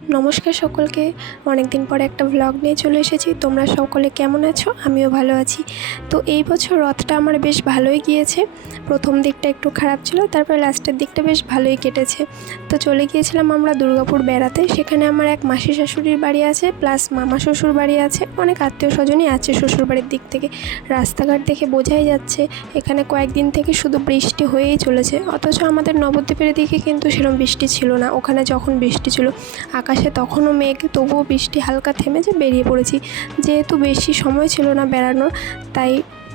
নমস্কার সকলকে। অনেক দিন পরে একটা ভ্লগ নিয়ে চলে এসেছি। তোমরা সকলে কেমন আছো? আমিও ভালো আছি। তো এই বছর রথটা আমার বেশ ভালোই গিয়েছে। প্রথম দিকটা একটু খারাপ ছিল, তারপরে লাস্টের দিকটা বেশ ভালোই কেটেছে। তো চলে গিয়েছিলাম আমরা দুর্গাপুর বেড়াতে। সেখানে আমার এক মাসি শাশুড়ির বাড়ি আছে প্লাস মামা শ্বশুর বাড়ি আছে। অনেক আত্মীয় স্বজনই আছে শ্বশুর বাড়ির দিক থেকে। রাস্তাঘাট দেখে বোঝাই যাচ্ছে, এখানে কয়েকদিন থেকে শুধু বৃষ্টি হয়েই চলেছে। অথচ আমাদের নবদ্বীপের দিকে কিন্তু সেরকম বৃষ্টি ছিল না। ওখানে যখন বৃষ্টি ছিল আকাশে তখনও মেঘ, তবুও বৃষ্টি হালকা থেমেছে বেরিয়ে পড়েছি। যেহেতু বেশি সময় ছিল না বেড়ানোর, তাই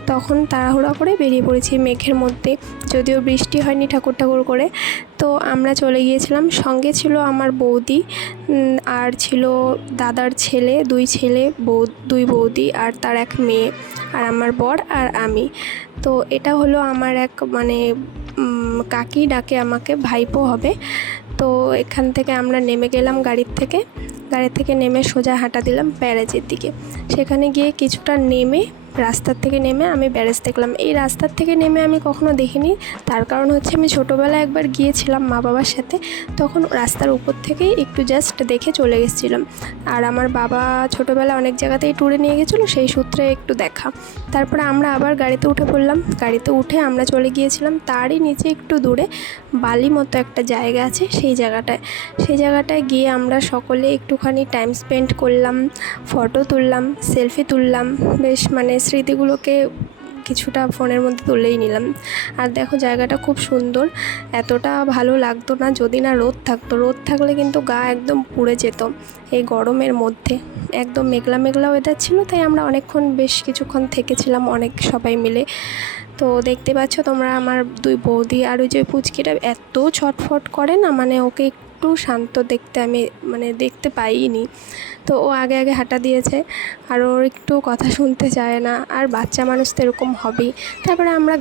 তখন তাড়াহুড়া করে বেরিয়ে পড়েছি মেঘের মধ্যে। যদিও বৃষ্টি হয়নি ঠাকুর ঠাকুর করে। তো আমরা চলে গিয়েছিলাম। সঙ্গে ছিল আমার বৌদি আর ছিল দাদার ছেলে, দুই ছেলে, বৌ দুই বৌদি আর তার এক মেয়ে, আর আমার বর আর আমি। তো এটা হলো আমার এক মানে কাকি ডাকে আমাকে, ভাইপো হবে। তো এখান থেকে আমরা নেমে গেলাম গাড়ির থেকে। গাড়ি থেকে নেমে সোজা হাঁটা দিলাম ব্যারেজের দিকে। সেখানে গিয়ে কিছুটা নেমে রাস্তার থেকে নেমে আমি ব্যারেজ দেখলাম। এই রাস্তার থেকে নেমে আমি কখনো দেখিনি। তার কারণ হচ্ছে আমি ছোটোবেলায় একবার গিয়েছিলাম মা বাবার সাথে। তখন রাস্তার উপর থেকেই একটু জাস্ট দেখে চলে গেছিলাম। আর আমার বাবা ছোটোবেলা অনেক জায়গাতেই ট্যুরে নিয়ে গেছিল, সেই সূত্রে একটু দেখা। তারপরে আমরা আবার গাড়িতে উঠে পড়লাম। গাড়িতে উঠে আমরা চলে গিয়েছিলাম তারই নিচে একটু দূরে। বালি মতো একটা জায়গা আছে সেই জায়গাটায়। সেই জায়গাটায় গিয়ে আমরা সকলে একটুখানি টাইম স্পেন্ড করলাম ফটো তুললাম সেলফি তুললাম। বেশ মানে স্মৃতিগুলোকে কিছুটা ফোনের মধ্যে তুলেই নিলাম। আর দেখো জায়গাটা খুব সুন্দর। এতটা ভালো লাগতো না যদি না রোদ থাকতো। রোদ থাকলে কিন্তু গা একদম পুড়ে যেত এই গরমের মধ্যে। একদম মেঘলা মেঘলা ওয়েদার ছিল, তাই আমরা অনেকক্ষণ বেশ কিছুক্ষণ থেকেছিলাম অনেক সবাই মিলে। তো দেখতে পাচ্ছ তোমরা আমার দুই বৌদি আর ওই যে পুচকিটা এত ছটফট করে না মানে ওকে একটু শান্ত দেখতে আমি মানে দেখতে পাইনি। তো ও আগে আগে হাঁটা দিয়েছে, আর ওর একটু কথা শুনতে চায় না, আর বাচ্চা মানুষ তো এরকম হবেই। তারপরে আমরা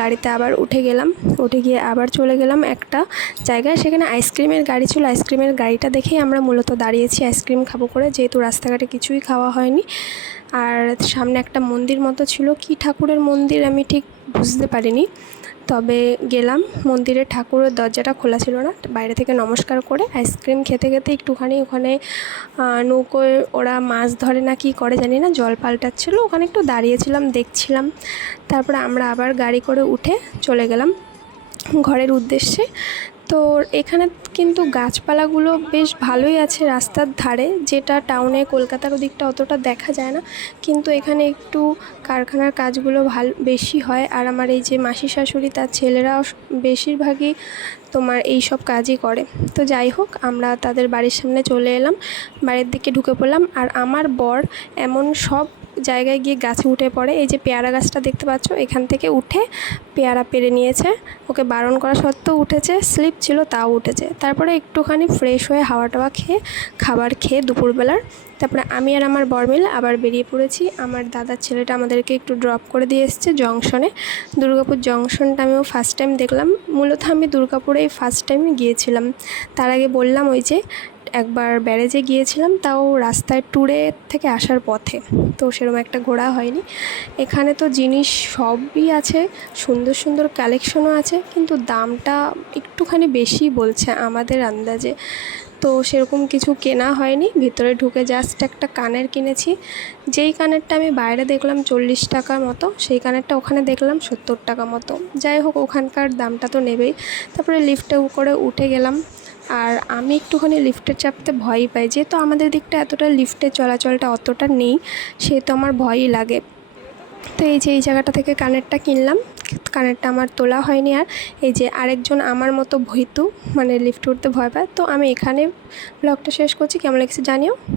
গাড়িতে আবার উঠে গেলাম, উঠে গিয়ে আবার চলে গেলাম একটা জায়গায়। সেখানে আইসক্রিমের গাড়ি ছিল, আইসক্রিমের গাড়িটা দেখেই আমরা মূলত দাঁড়িয়েছি, আইসক্রিম খাব করে। যেহেতু রাস্তাঘাটে কিছুই খাওয়া হয়নি, আর সামনে একটা মন্দির মতো ছিল। কি ঠাকুরের মন্দির আমি ঠিক বুঝতে পারিনি। তবে গেলাম, মন্দিরের ঠাকুরের দরজাটা খোলা ছিল না, বাইরে থেকে নমস্কার করে আইসক্রিম খেতে খেতে একটুখানি ওখানে নৌকোয় ওরা মাছ ধরে না কি করে জানি না, জল পাল্টাচ্ছিলো, ওখানে একটু দাঁড়িয়েছিলাম, দেখছিলাম। তারপরে আমরা আবার গাড়ি করে উঠে চলে গেলাম। ঘরের উদ্দেশ্যে তো এখানে কিন্তু গাছপালাগুলো বেশ ভালোই আছে রাস্তার ধারে, যেটা টাউনে কলকাতার ওদিকটা অতটা দেখা যায় না। কিন্তু এখানে একটু কারখানার কাজগুলো ভালো, বেশি হয়। আর আমার এই যে মাসি শাশুড়ি তার ছেলেরাও বেশিরভাগই তোমার এই সব কাজই করে। তো যাই হোক, আমরা তাদের বাড়ির সামনে চলে এলাম। বাড়ির দিকে ঢুকে পড়লাম। আর আমার বর এমন সব জায়গায় গিয়ে গাছে উঠে পড়ে। এই যে পেয়ারা গাছটা দেখতে পাচ্ছ, এখান থেকে উঠে পেয়ারা পেরে নিয়েছে। ওকে বারণ করা সত্ত্বেও উঠেছে, স্লিপ ছিল তাও উঠেছে। তারপরে একটুখানি ফ্রেশ হয়ে হাওয়া টাওয়া খেয়ে, খাবার খেয়ে দুপুরবেলার। তারপরে আমি আর আমার বর মিলে আবার বেরিয়ে পড়েছি। আমার দাদার ছেলেটা আমাদেরকে একটু ড্রপ করে দিয়ে এসেছে জংশনে। দুর্গাপুর জংশনটা আমিও ফার্স্ট টাইম দেখলাম। মূলত আমি দুর্গাপুরেই ফার্স্ট টাইম গিয়েছিলাম। তার আগে বললাম ওই যে একবার ব্যারেজে গিয়েছিলাম, তাও রাস্তায় ট্যুরে থেকে আসার পথে। তো সেরকম একটা ঘোরা হয়নি। এখানে তো জিনিস সবই আছে, সুন্দর সুন্দর কালেকশনও আছে, কিন্তু দামটা একটুখানি বেশি বলছে আমাদের আন্দাজে। তো সেরকম কিছু কেনা হয়নি, ভিতরে ঢুকে জাস্ট একটা কানের কিনেছি। যেই কানেরটা আমি বাইরে দেখলাম চল্লিশ টাকার মতো, সেই কানেরটা ওখানে দেখলাম সত্তর টাকা মতো। যাই হোক, ওখানকার দামটা তো নেবেই। তারপরে লিফটে করে উঠে গেলাম। আর আমি একটুখানি লিফটে চাপতে ভয়ই পাই। যেহেতু আমাদের দিকটা এতটা লিফটে চলাচলটা অতটা নেই, সেহেতু আমার ভয়ই লাগে। তো এই যে, এই জায়গাটা থেকে কানেরটা কিনলাম। কানেরটা আমার তোলা হয়নি আর। এই যে, আরেকজন আমার মতো ভৈতু মানে লিফট উঠতে ভয় পায়। তো আমি এখানে ব্লগটা শেষ করছি। কেমন লাগছে জানিও।